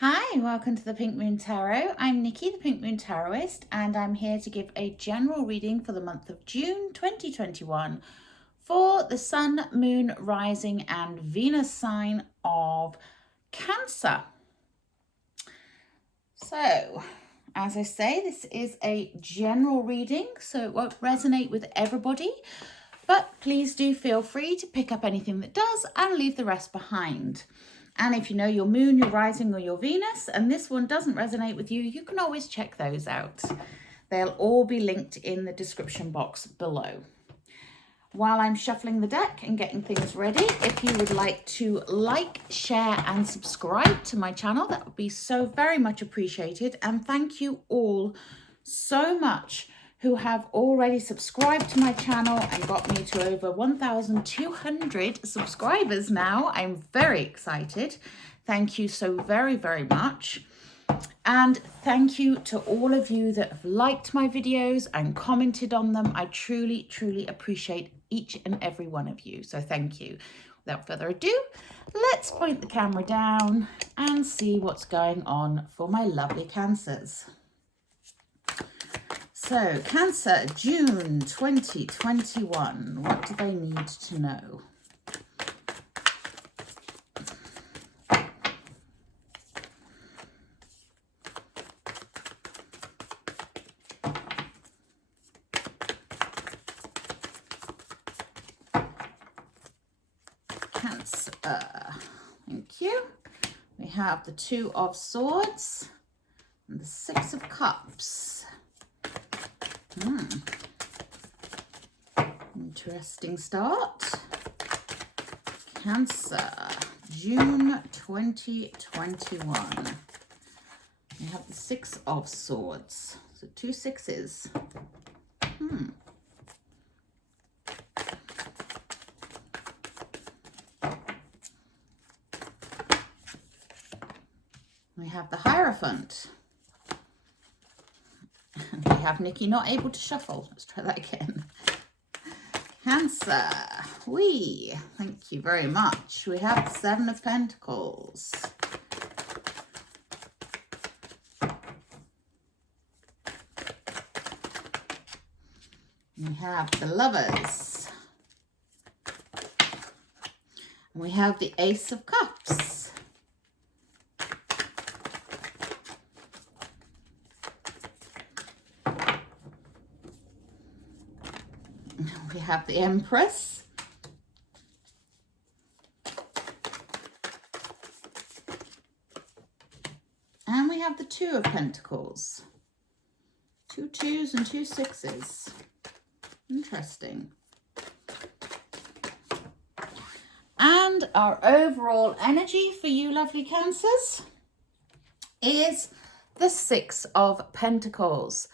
Hi, welcome to the Pink Moon Tarot. I'm Nikki, the Pink Moon Tarotist, and I'm here to give a general reading for the month of June 2021 for the Sun, Moon, Rising, and Venus sign of Cancer. So, as I say, this is a general reading, so it won't resonate with everybody, but please do feel free to pick up anything that does and leave the rest behind. And if you know your moon, your rising, or your Venus, and this one doesn't resonate with you, you can always check those out. They'll all be linked in the description box below. While I'm shuffling the deck and getting things ready, if you would like to like, share, and subscribe to my channel, that would be so very much appreciated. And thank you all so much who have already subscribed to my channel and got me to over 1,200 subscribers now. I'm very excited. Thank you so very, very much. And thank you to all of you that have liked my videos and commented on them. I truly, truly appreciate each and every one of you. So thank you. Without further ado, let's point the camera down and see what's going on for my lovely Cancers. So, Cancer, June 2021. What do they need to know? Cancer. Thank you. We have the Two of Swords and the Six of Cups. Interesting start. Cancer, June 2021. We have the Six of Swords. So two sixes. We have the Hierophant. And we have Nikki not able to shuffle. Let's try that again. Cancer, thank you very much. We have the Seven of Pentacles. We have the Lovers. And we have the Ace of Cups. We have the Empress. And we have the Two of Pentacles. Two twos and two sixes. Interesting. And our overall energy for you lovely Cancers is the Six of Pentacles.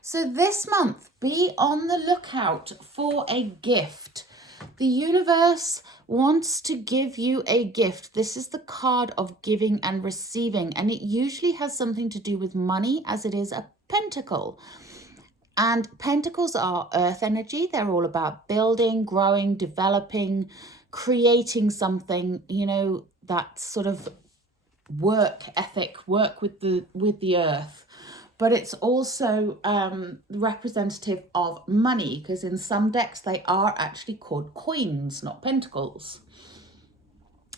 So this month, be on the lookout for a gift. The universe wants to give you a gift. This is the card of giving and receiving, and it usually has something to do with money, as it is a pentacle. And pentacles are earth energy. They're all about building, growing, developing, creating something, you know, that sort of work ethic, work with the earth. But it's also representative of money, because in some decks they are actually called coins, not pentacles.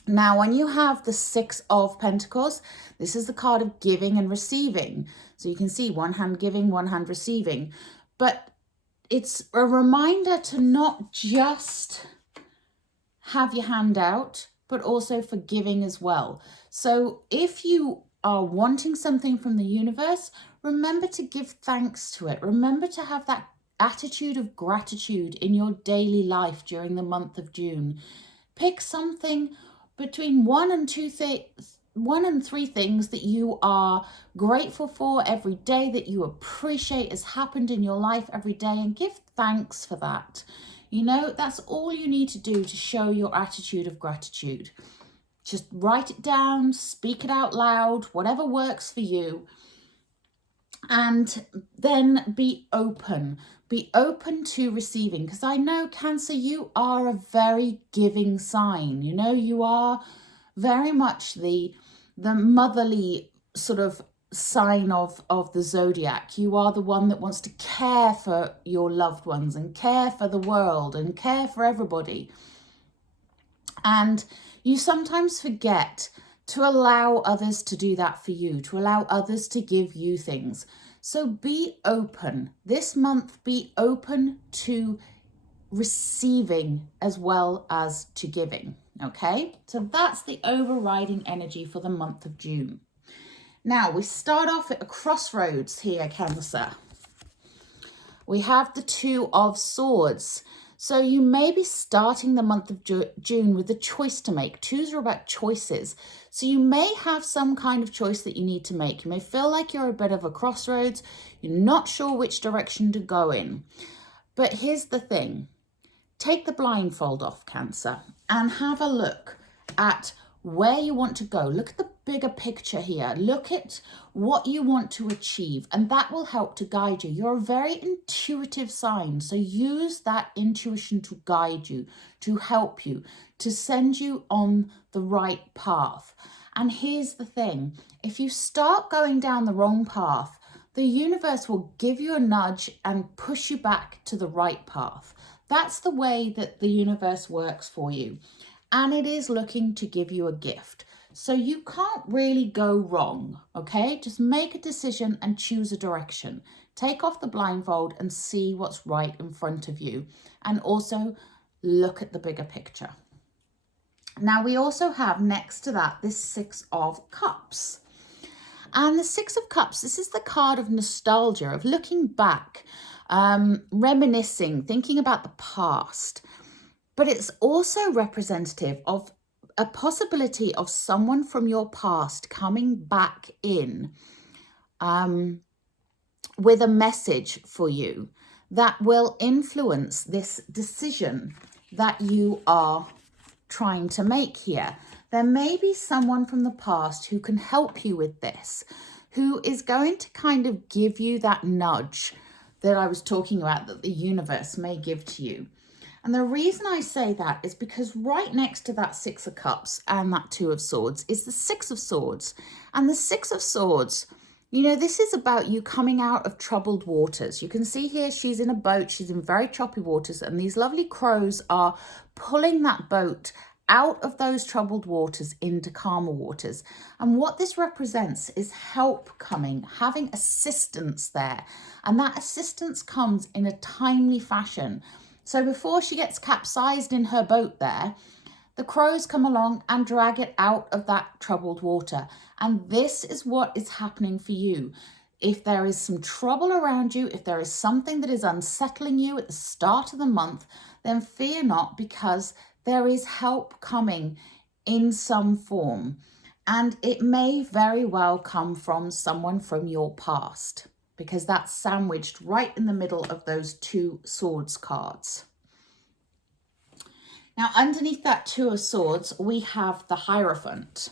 Now, when you have the Six of Pentacles, this is the card of giving and receiving. So you can see one hand giving, one hand receiving. But it's a reminder to not just have your hand out, but also for giving as well. So if you are wanting something from the universe, remember to give thanks to it. Remember to have that attitude of gratitude in your daily life during the month of June. Pick something between one and three things that you are grateful for every day, that you appreciate has happened in your life every day, and give thanks for that. You know, that's all you need to do to show your attitude of gratitude. Just write it down, speak it out loud, whatever works for you. And then be open. Be open to receiving. Because I know, Cancer, you are a very giving sign. You know, you are very much the the motherly sort of sign of the zodiac. You are the one that wants to care for your loved ones and care for the world and care for everybody. And you sometimes forget to allow others to do that for you, to allow others to give you things. So be open. This month, be open to receiving as well as to giving, okay? So that's the overriding energy for the month of June. Now, we start off at a crossroads here, Cancer. We have the Two of Swords. So you may be starting the month of June with a choice to make. Twos are about choices. So you may have some kind of choice that you need to make. You may feel like you're a bit of a crossroads. You're not sure which direction to go in. But here's the thing. Take the blindfold off, Cancer, and have a look at where you want to go. Look at the bigger picture here. Look at what you want to achieve, and that will help to guide you. You're a very intuitive sign, so use that intuition to guide you, to help you, to send you on the right path. And here's the thing. If you start going down the wrong path, the universe will give you a nudge and push you back to the right path. That's the way that the universe works for you. And it is looking to give you a gift. So you can't really go wrong, okay? Just make a decision and choose a direction. Take off the blindfold and see what's right in front of you. And also look at the bigger picture. Now we also have next to that this Six of Cups. And the Six of Cups, this is the card of nostalgia, of looking back, reminiscing, thinking about the past. But it's also representative of a possibility of someone from your past coming back in with a message for you that will influence this decision that you are trying to make here. There may be someone from the past who can help you with this, who is going to kind of give you that nudge that I was talking about, that the universe may give to you. And the reason I say that is because right next to that Six of Cups and that Two of Swords is the Six of Swords. And the Six of Swords, you know, this is about you coming out of troubled waters. You can see here she's in a boat, she's in very choppy waters, and these lovely crows are pulling that boat out of those troubled waters into calmer waters. And what this represents is help coming, having assistance there. And that assistance comes in a timely fashion. So before she gets capsized in her boat there, the crows come along and drag it out of that troubled water. And this is what is happening for you. If there is some trouble around you, if there is something that is unsettling you at the start of the month, then fear not, because there is help coming in some form. And it may very well come from someone from your past, because that's sandwiched right in the middle of those Two Swords cards. Now, underneath that Two of Swords, we have the Hierophant.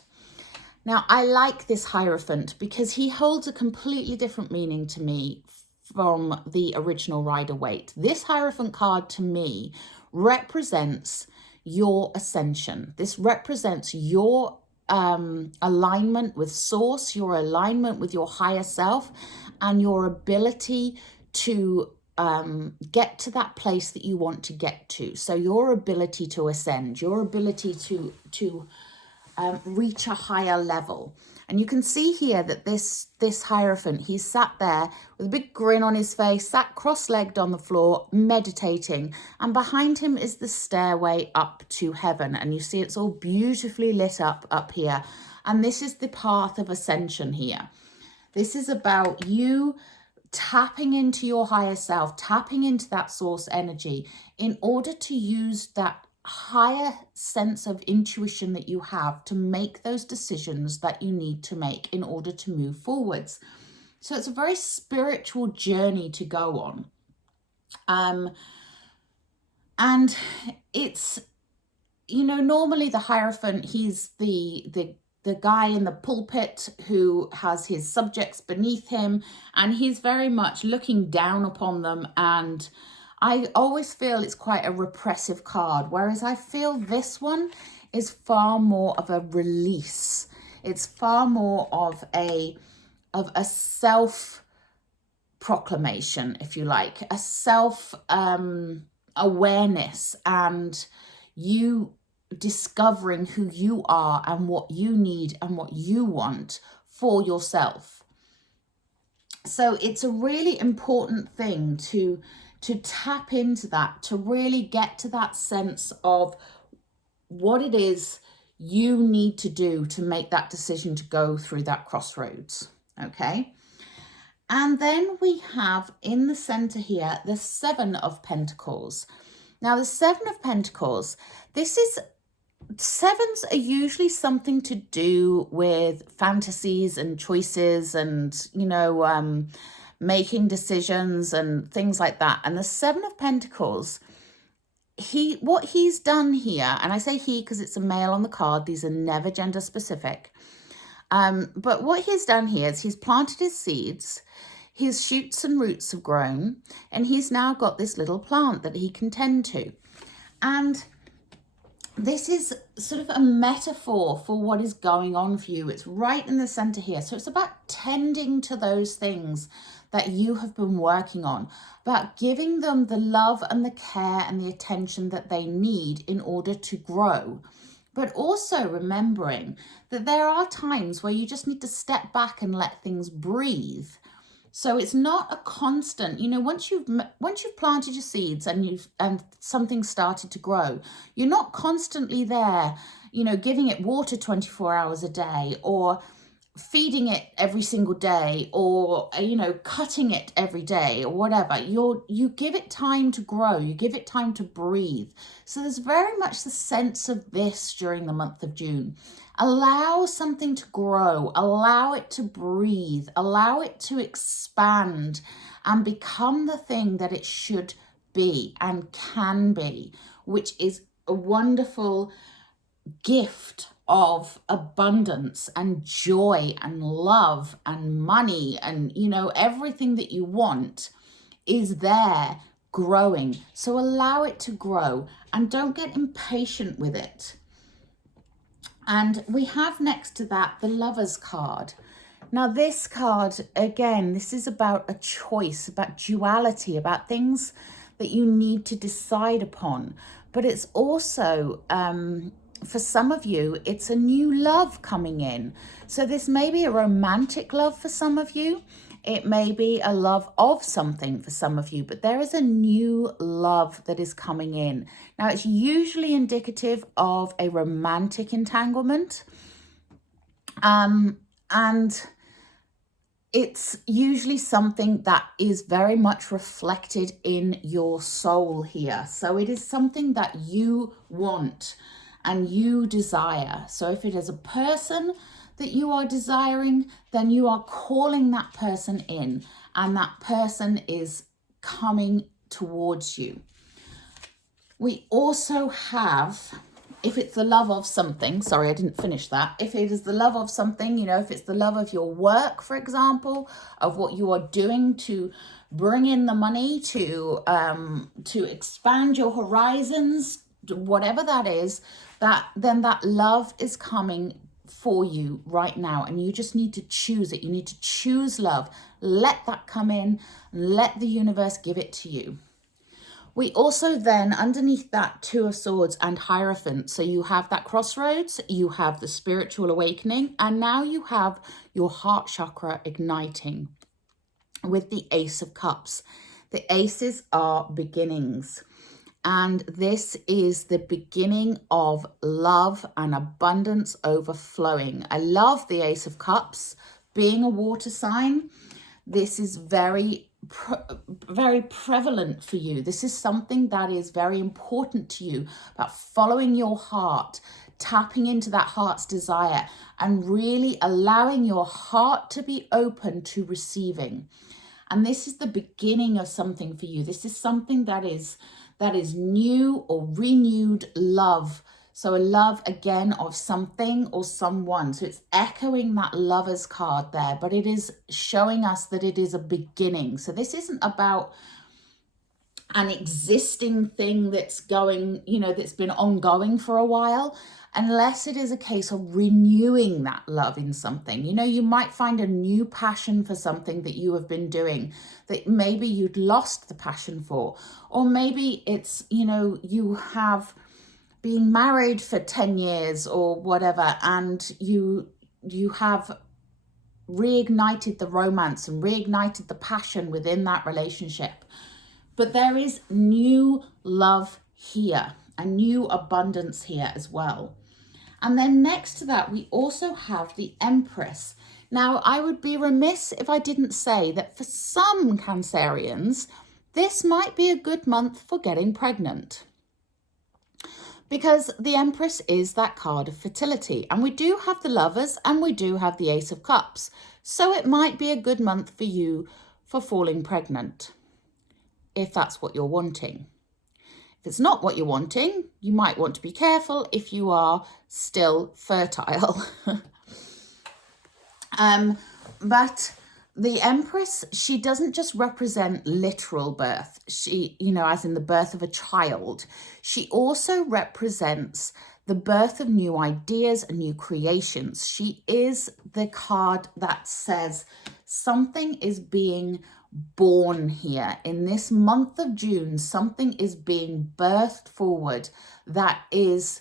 Now, I like this Hierophant because he holds a completely different meaning to me from the original Rider-Waite. This Hierophant card to me represents your ascension. This represents your alignment with source, your alignment with your higher self, and your ability to get to that place that you want to get to. So your ability to ascend, your ability to reach a higher level. And you can see here that this Hierophant, he's sat there with a big grin on his face, sat cross-legged on the floor, meditating. And behind him is the stairway up to heaven. And you see it's all beautifully lit up here. And this is the path of ascension here. This is about you tapping into your higher self, tapping into that source energy in order to use that higher sense of intuition that you have to make those decisions that you need to make in order to move forwards. So it's a very spiritual journey to go on. And it's, you know, normally the Hierophant, he's the guy in the pulpit who has his subjects beneath him, and he's very much looking down upon them. And I always feel it's quite a repressive card, whereas I feel this one is far more of a release. It's far more of a self proclamation, if you like, a self awareness, and you discovering who you are and what you need and what you want for yourself. So it's a really important thing to tap into that, to really get to that sense of what it is you need to do to make that decision to go through that crossroads. Okay. And then we have in the center here, the Seven of Pentacles. Now the Seven of Pentacles, sevens are usually something to do with fantasies and choices and, making decisions and things like that. And the Seven of Pentacles, what he's done here, and I say he because it's a male on the card, these are never gender specific. But what he's done here is he's planted his seeds, his shoots and roots have grown, and he's now got this little plant that he can tend to. And this is sort of a metaphor for what is going on for you. It's right in the center here. So it's about tending to those things that you have been working on, about giving them the love and the care and the attention that they need in order to grow. But also remembering that there are times where you just need to step back and let things breathe. So it's not a constant, once you've planted your seeds and something started to grow, you're not constantly there, giving it water 24 hours a day, or feeding it every single day, or cutting it every day, or whatever. You give it time to grow, you give it time to breathe. So there's very much the sense of this during the month of June. Allow something to grow, allow it to breathe, allow it to expand and become the thing that it should be and can be, which is a wonderful gift of abundance and joy and love and money and everything that you want is there growing. So allow it to grow and don't get impatient with it. And we have next to that the Lovers card. Now this card, again, this is about a choice, about duality, about things that you need to decide upon. But it's also, for some of you, it's a new love coming in. So this may be a romantic love for some of you. It may be a love of something for some of you, but there is a new love that is coming in. Now, it's usually indicative of a romantic entanglement. And it's usually something that is very much reflected in your soul here. So it is something that you want and you desire. So if it is a person that you are desiring, then you are calling that person in, and that person is coming towards you. We also have, if it's the love of something, sorry, I didn't finish that. If it is the love of something, if it's the love of your work, for example, of what you are doing to bring in the money, to expand your horizons, whatever that is, then that love is coming for you right now, and you just need to choose it. You need to choose love. Let that come in. Let the universe give it to you. We also then, underneath that, Two of Swords and Hierophant. So you have that crossroads, you have the spiritual awakening, and now you have your heart chakra igniting with the Ace of Cups. The aces are beginnings. And this is the beginning of love and abundance overflowing. I love the Ace of Cups. Being a water sign, this is very prevalent for you. This is something that is very important to you, about following your heart, tapping into that heart's desire, and really allowing your heart to be open to receiving. And this is the beginning of something for you. This is something that is new or renewed love. So a love, again, of something or someone. So it's echoing that Lovers card there, but it is showing us that it is a beginning. So this isn't about an existing thing that's going, you know, that's been ongoing for a while, unless it is a case of renewing that love in something. You know, you might find a new passion for something that you have been doing that maybe you'd lost the passion for, or maybe it's, you know, you have been married for 10 years or whatever, and you have reignited the romance and reignited the passion within that relationship. But there is new love here, a new abundance here as well. And then next to that, we also have the Empress. Now, I would be remiss if I didn't say that for some Cancerians, this might be a good month for getting pregnant. Because the Empress is that card of fertility. And we do have the Lovers and we do have the Ace of Cups. So it might be a good month for you for falling pregnant, if that's what you're wanting. If it's not what you're wanting, you might want to be careful if you are still fertile. But the Empress, she doesn't just represent literal birth. She, you know, as in the birth of a child. She also represents the birth of new ideas and new creations. She is the card that says something is being born here. In this month of June, something is being birthed forward that is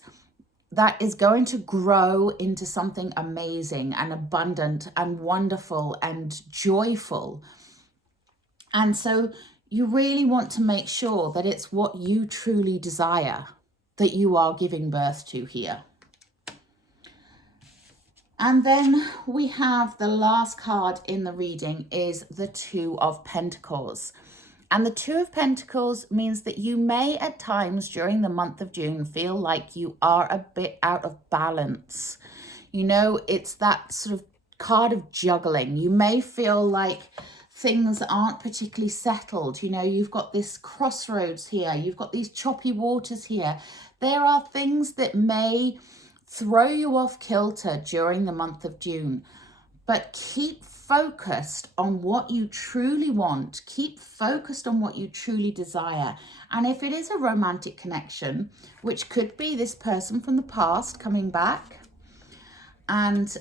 going to grow into something amazing and abundant and wonderful and joyful. And so you really want to make sure that it's what you truly desire that you are giving birth to here. And then we have the last card in the reading is the Two of Pentacles. And the Two of Pentacles means that you may at times during the month of June feel like you are a bit out of balance. You know, it's that sort of card of juggling. You may feel like things aren't particularly settled. You know, you've got this crossroads here. You've got these choppy waters here. There are things that may throw you off kilter during the month of June, but keep focused on what you truly want. Keep focused on what you truly desire. And if it is a romantic connection, which could be this person from the past coming back, and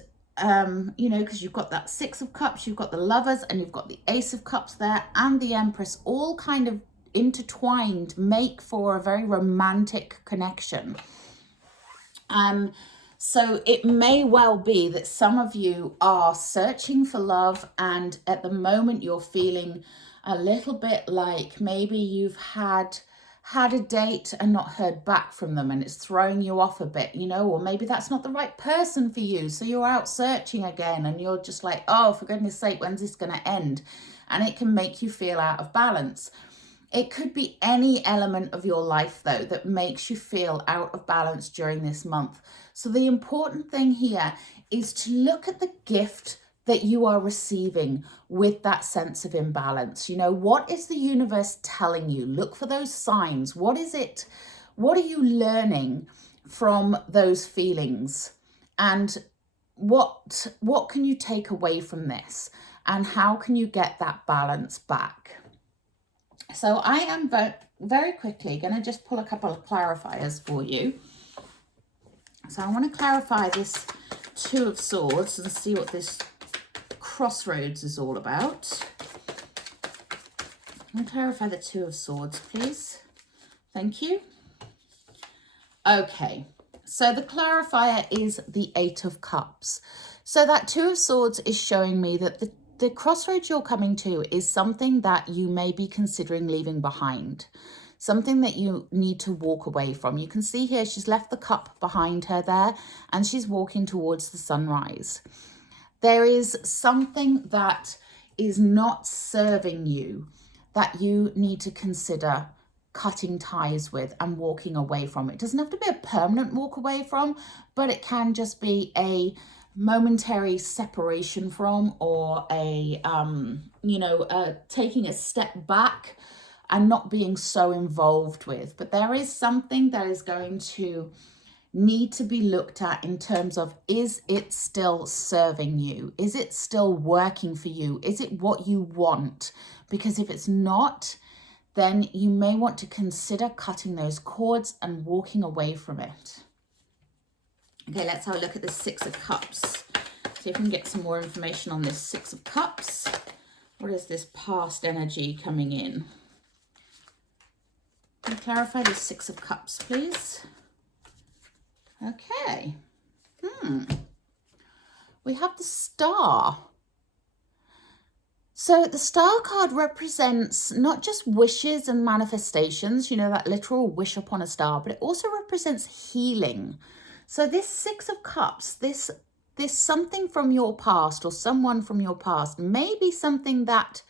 you know, because you've got that Six of Cups, you've got the Lovers, and you've got the Ace of Cups there, and the Empress, all kind of intertwined, make for a very romantic connection. So it may well be that some of you are searching for love, and at the moment you're feeling a little bit like maybe you've had a date and not heard back from them, and it's throwing you off a bit, you know, or maybe that's not the right person for you. So you're out searching again and you're just like, oh, for goodness sake, when's this going to end? And it can make you feel out of balance. It could be any element of your life, though, that makes you feel out of balance during this month. So the important thing here is to look at the gift that you are receiving with that sense of imbalance. You know, what is the universe telling you? Look for those signs. What is it? What are you learning from those feelings? And what can you take away from this? And how can you get that balance back? So I am very quickly going to just pull a couple of clarifiers for you. So I want to clarify this Two of Swords and see what this crossroads is all about. And clarify the Two of Swords, please. Thank you. Okay, so the clarifier is the Eight of Cups. So that Two of Swords is showing me that the crossroads you're coming to is something that you may be considering leaving behind, something that you need to walk away from. You can see here she's left the cup behind her there and she's walking towards the sunrise. There is something that is not serving you that you need to consider cutting ties with and walking away from. It doesn't have to be a permanent walk away from, but it can just be a momentary separation from, or a taking a step back and not being so involved with. But there is something that is going to need to be looked at in terms of, is it still serving you? Is it still working for you? Is it what you want? Because if it's not, then you may want to consider cutting those cords and walking away from it. Okay, let's have a look at the Six of Cups. See if we can get some more information on this Six of Cups. What is this past energy coming in? Can you clarify the Six of Cups, please? Okay. We have the Star. So the Star card represents not just wishes and manifestations, you know, that literal wish upon a star, but it also represents healing. So this Six of Cups, this something from your past or someone from your past may be something that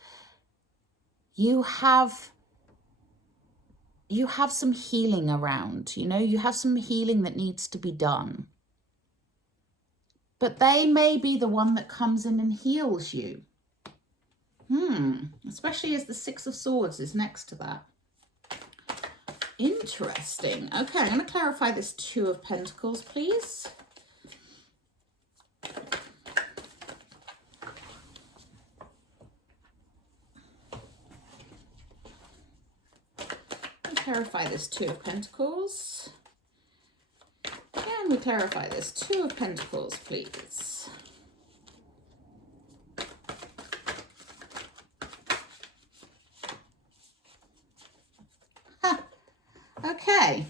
you have some healing around, you know, you have some healing that needs to be done. But they may be the one that comes in and heals you. Especially as the Six of Swords is next to that. Interesting. Okay, I'm going to clarify this Two of Pentacles, please. Clarify this Two of Pentacles. Can we clarify this Two of Pentacles, please? Okay,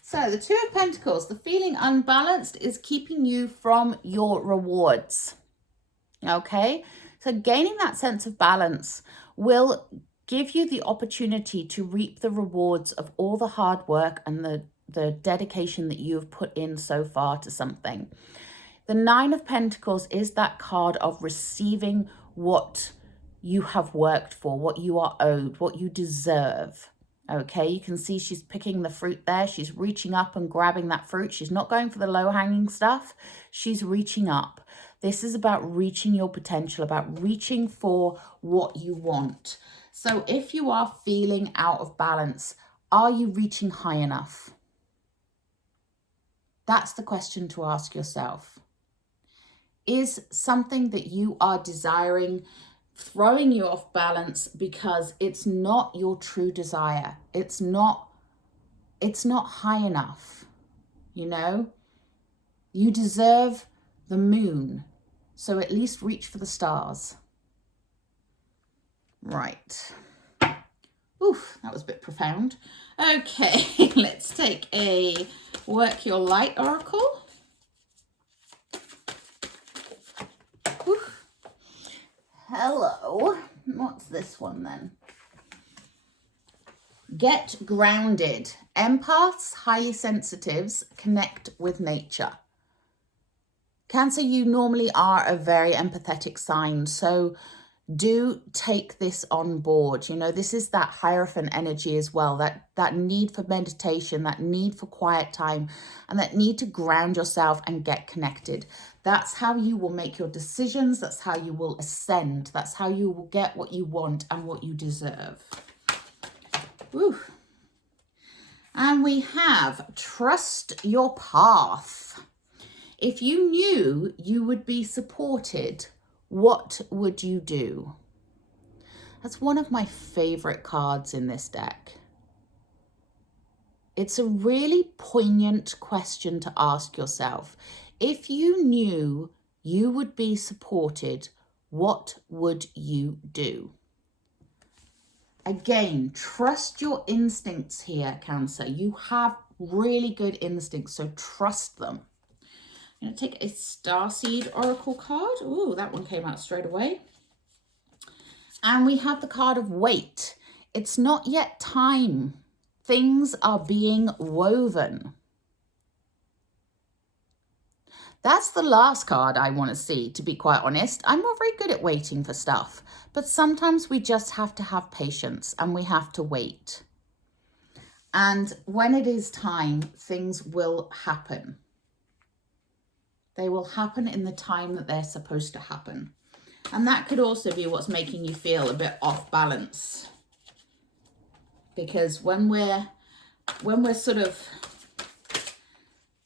so the Two of Pentacles, the feeling unbalanced is keeping you from your rewards. Okay, so gaining that sense of balance will give you the opportunity to reap the rewards of all the hard work and the dedication that you have put in so far to something. The Nine of Pentacles is that card of receiving what you have worked for, what you are owed, what you deserve. Okay, you can see she's picking the fruit there. She's reaching up and grabbing that fruit. She's not going for the low-hanging stuff. She's reaching up. This is about reaching your potential, about reaching for what you want. So if you are feeling out of balance, are you reaching high enough? That's the question to ask yourself. Is something that you are desiring throwing you off balance because it's not your true desire? It's not high enough, you know? You deserve the moon, so at least reach for the stars. Right. Oof, that was a bit profound. Okay, let's take a Work Your Light Oracle. Oof. Hello. What's this one then? Get grounded. Empaths, highly sensitives, connect with nature. Cancer, you normally are a very empathetic sign, so do take this on board. You know, this is that Hierophant energy as well, that need for meditation, that need for quiet time, and that need to ground yourself and get connected. That's how you will make your decisions. That's how you will ascend. That's how you will get what you want and what you deserve. Woo. And we have trust your path. If you knew you would be supported, what would you do? That's one of my favorite cards in this deck. It's a really poignant question to ask yourself. If you knew you would be supported, what would you do? Again, trust your instincts here, Cancer. You have really good instincts, so trust them. I'm going to take a Starseed Oracle card. Ooh, that one came out straight away. And we have the card of Wait. It's not yet time. Things are being woven. That's the last card I want to see, to be quite honest. I'm not very good at waiting for stuff, but sometimes we just have to have patience and we have to wait. And when it is time, things will happen. They will happen in the time that they're supposed to happen. And that could also be what's making you feel a bit off balance. Because when we're sort of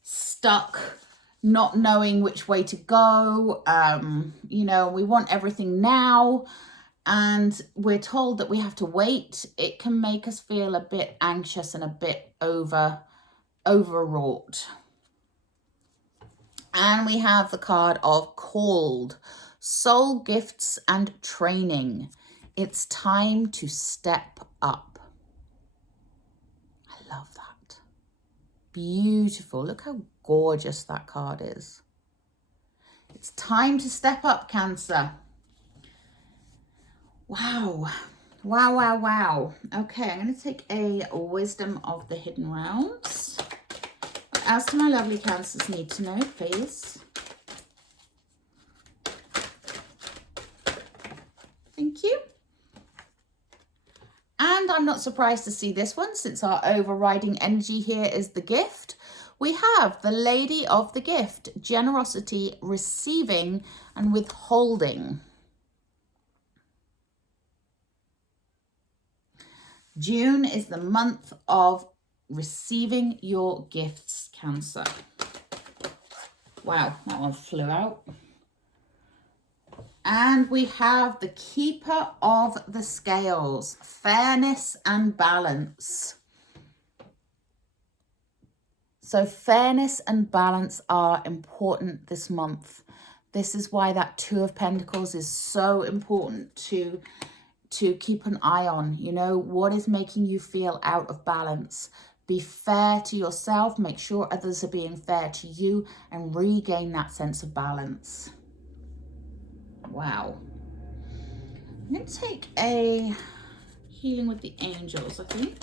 stuck, not knowing which way to go, you know, we want everything now. and we're told that we have to wait, it can make us feel a bit anxious and a bit overwrought. And we have the card of Called, Soul Gifts and Training. It's time to step up. I love that. Beautiful. Look how gorgeous that card is. It's time to step up, Cancer. Wow. Wow, wow, wow. Okay, I'm going to take a Wisdom of the Hidden Realms. What else do my lovely Cancers need to know, please? Thank you. And I'm not surprised to see this one, since our overriding energy here is the gift. We have the Lady of the Gift, generosity, receiving, and withholding. June is the month of receiving your gifts, Cancer. Wow, that one flew out. And we have the Keeper of the Scales, fairness and balance. So fairness and balance are important this month. This is why that Two of Pentacles is so important to keep an eye on. You know, what is making you feel out of balance? Be fair to yourself, make sure others are being fair to you, and regain that sense of balance. Wow. I'm going to take a Healing with the Angels, I think.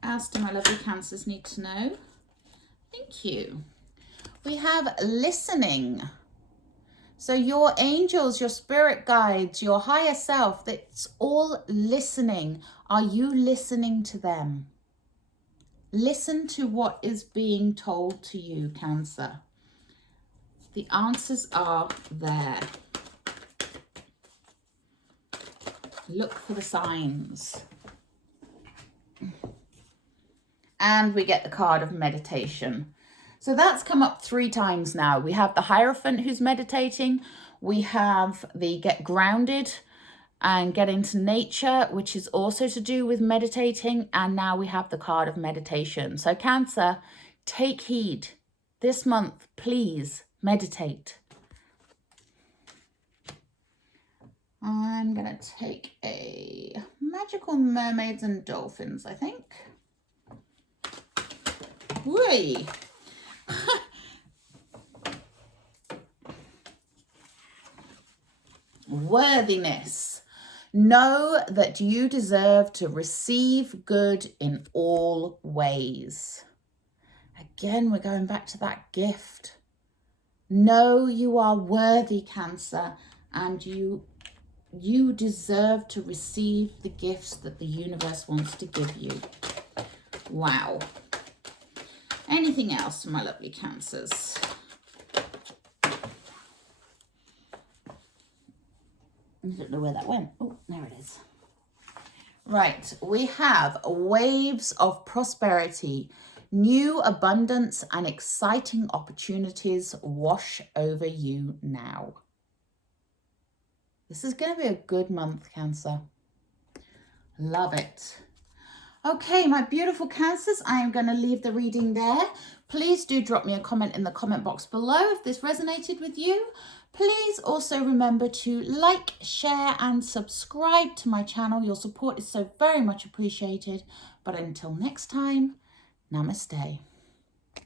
What else do my lovely Cancers need to know? Thank you. We have listening. So your angels, your spirit guides, your higher self, it's all listening. Are you listening to them? Listen to what is being told to you, Cancer. The answers are there. Look for the signs. And we get the card of meditation. So that's come up 3 times now. We have the Hierophant who's meditating. We have the get grounded and get into nature, which is also to do with meditating. And now we have the card of meditation. So Cancer, take heed. This month, please meditate. I'm going to take a Magical Mermaids and Dolphins, I think. Whee! Worthiness. Know that you deserve to receive good in all ways. Again, we're going back to that gift. Know you are worthy, Cancer, and you deserve to receive the gifts that the universe wants to give you. Wow. Anything else, my lovely Cancers? I don't know where that went. Oh, there it is. Right, we have waves of prosperity, new abundance and exciting opportunities wash over you now. This is going to be a good month, Cancer. Love it. Okay, my beautiful Cancers, I am going to leave the reading there. Please do drop me a comment in the comment box below if this resonated with you. Please also remember to like, share and subscribe to my channel. Your support is so very much appreciated. But until next time, namaste.